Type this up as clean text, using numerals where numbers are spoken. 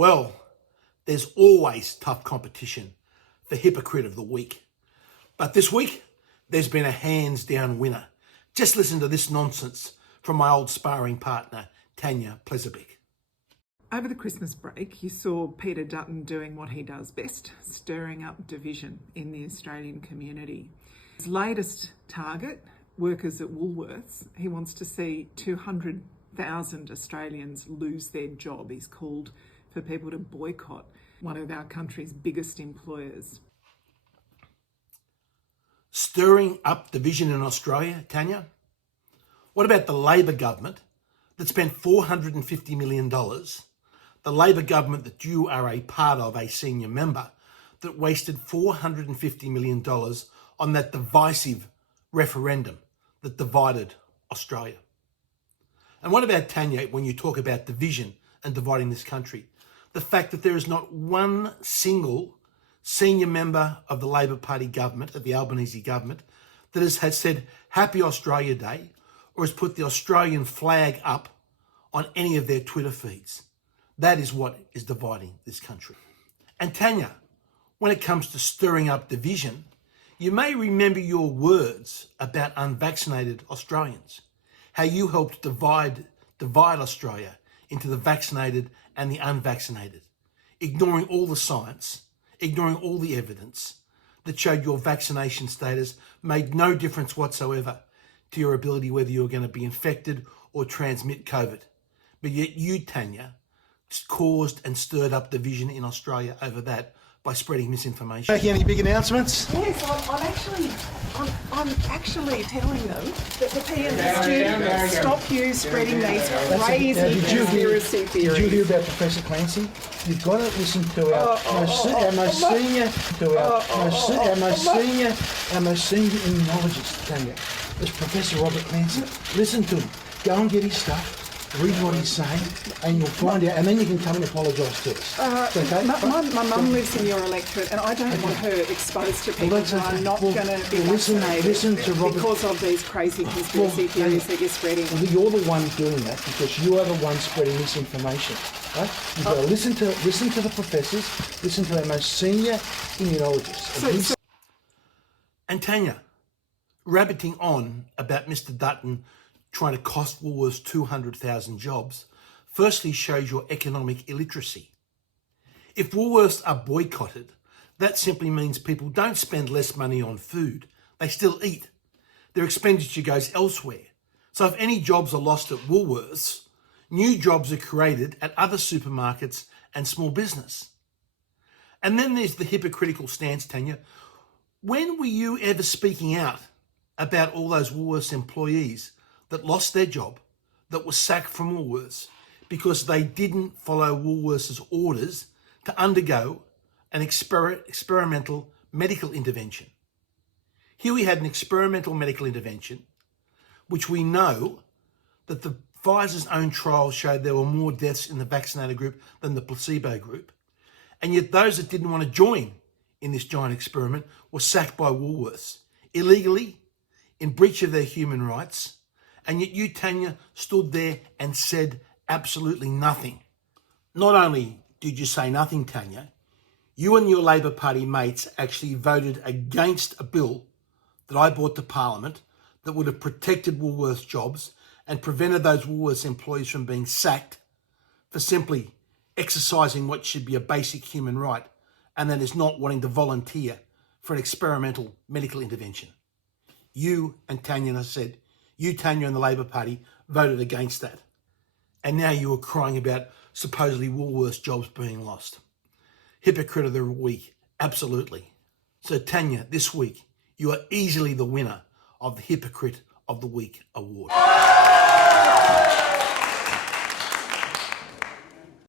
Well, there's always tough competition for Hypocrite of the Week. But this week, there's been a hands-down winner. Just listen to this nonsense from my old sparring partner, Tanya Plibersek. Over the Christmas break, you saw Peter Dutton doing what he does best, stirring up division in the Australian community. His latest target, workers at Woolworths, he wants to see 200,000 Australians lose their job. He's called for people to boycott one of our country's biggest employers. Stirring up division in Australia, Tanya? What about the Labor government that spent $450 million, the Labor government that you are a part of, a senior member, that wasted $450 million on that divisive referendum that divided Australia? And what about, Tanya, when you talk about division and dividing this country, the fact that there is not one single senior member of the Labor Party government, of the Albanese government, that has said Happy Australia Day or has put the Australian flag up on any of their Twitter feeds? That is what is dividing this country. And Tanya, when it comes to stirring up division, you may remember your words about unvaccinated Australians, how you helped divide Australia into the vaccinated and the unvaccinated, ignoring all the science, ignoring all the evidence that showed your vaccination status made no difference whatsoever to your ability whether you were going to be infected or transmit COVID. But yet you, Tanya, caused and stirred up division in Australia over that by spreading misinformation. Making any big announcements? Yes, I'm actually telling them that the PM is to stop you spreading these crazy conspiracy theories. Did you hear about Professor Clancy? You've got to listen to our most senior immunologist, Tanya. It's Professor Robert Clancy. Listen to him. Go and get his stuff. Read what he's saying, and you'll find out, and then you can come and apologise to us. Okay? My mum lives in your electorate, and I don't want her exposed to people who are not going to be vaccinated because of these crazy conspiracy theories that you're spreading. You're the one doing that because you are the one spreading misinformation. Right? You've got to listen to the professors, listen to our most senior immunologists. And Tanya, rabbiting on about Mr. Dutton trying to cost Woolworths 200,000 jobs, firstly shows your economic illiteracy. If Woolworths are boycotted, that simply means people don't spend less money on food. They still eat. Their expenditure goes elsewhere. So if any jobs are lost at Woolworths, new jobs are created at other supermarkets and small business. And then there's the hypocritical stance, Tanya. When were you ever speaking out about all those Woolworths employees that lost their job, that were sacked from Woolworths because they didn't follow Woolworths' orders to undergo an experimental medical intervention? Here we had an experimental medical intervention, which we know that the Pfizer's own trial showed there were more deaths in the vaccinated group than the placebo group. And yet those that didn't want to join in this giant experiment were sacked by Woolworths, illegally, in breach of their human rights. And yet you, Tanya, stood there and said absolutely nothing. Not only did you say nothing, Tanya, you and your Labor Party mates actually voted against a bill that I brought to Parliament that would have protected Woolworths jobs and prevented those Woolworths employees from being sacked for simply exercising what should be a basic human right, and that is not wanting to volunteer for an experimental medical intervention. You and Tanya said, you, Tanya, and the Labor Party voted against that. And now you are crying about supposedly Woolworths jobs being lost. Hypocrite of the Week, absolutely. So Tanya, this week, you are easily the winner of the Hypocrite of the Week award.